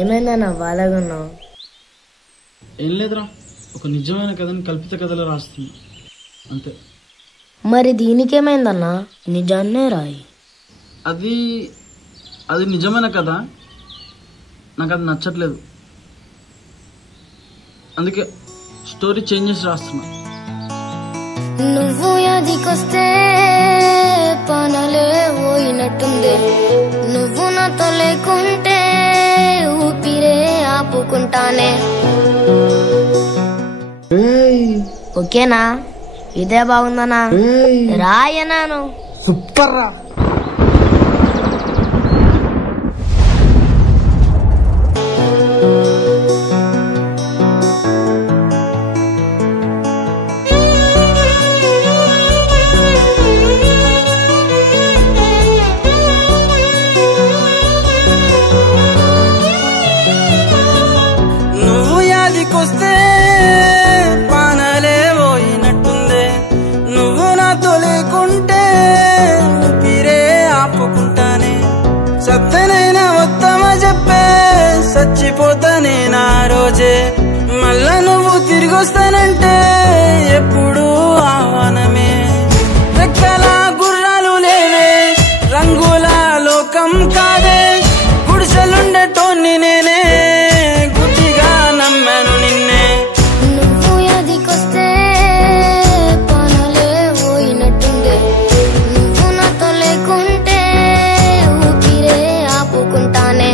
ఏమైందన్నా బాధగున్నావు? ఏం లేదురా, ఒక నిజమైన కథని కల్పిత కథలో రాస్తుంది అంతే. మరి దీనికేమైందన్నా? నిజాన్నే రాయి. అది అది నిజమైన కథ, నాకు అది నచ్చట్లేదు, అందుకే స్టోరీ చేంజ్ చేసి రాస్తున్నా. నువ్వు యాదికొస్తే పనలే పోయినట్టుంది, నువ్వు నాతో లేకుంటే ఊపిరే ఆపుకుంటానే. ఓకేనా? ఇదే బాగుందనా? రాయనాను. సూపర్ రా. వస్తే పానలే పోయినట్టుందే, నువ్వు నాతో లేకుంటే ఊపిరే ఆపుకుంటానే. సత్తనైనా వస్తామా చెప్పే, చచ్చిపోతానే నా రోజే. మళ్ళా నువ్వు తిరిగి వస్తానంటే ఎప్పుడు ఆహ్వానమే. రెక్కల గుర్రాలు లేవే, రంగుల లోకం కాదే, గుడిసెలుండేటోన్ని నేనే గుడ్డిగా నమ్మాను నిన్నే. నువ్వు యాదికొస్తే పనలే పోయినట్టుందే, నువ్వు నాతో లేకుంటే ఊపిరే ఆపుకుంటానే.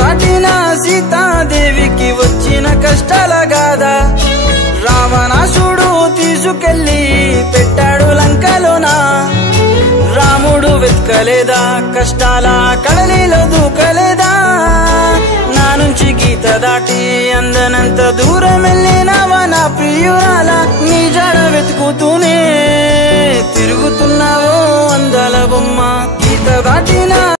దాటిన సీతాదేవికి వచ్చిన కష్టాల గాదా, రావణాసుడు తీసుకెళ్లి పెట్టాడు లంకలోనా. రాముడు వెతకలేదా, కష్టాల కడలిలో దూకలేదా. నా నుంచి గీత దాటి అందనంత దూరం వెళ్ళినావా నా ప్రియురాల, నీ జడ వెతుకుతూనే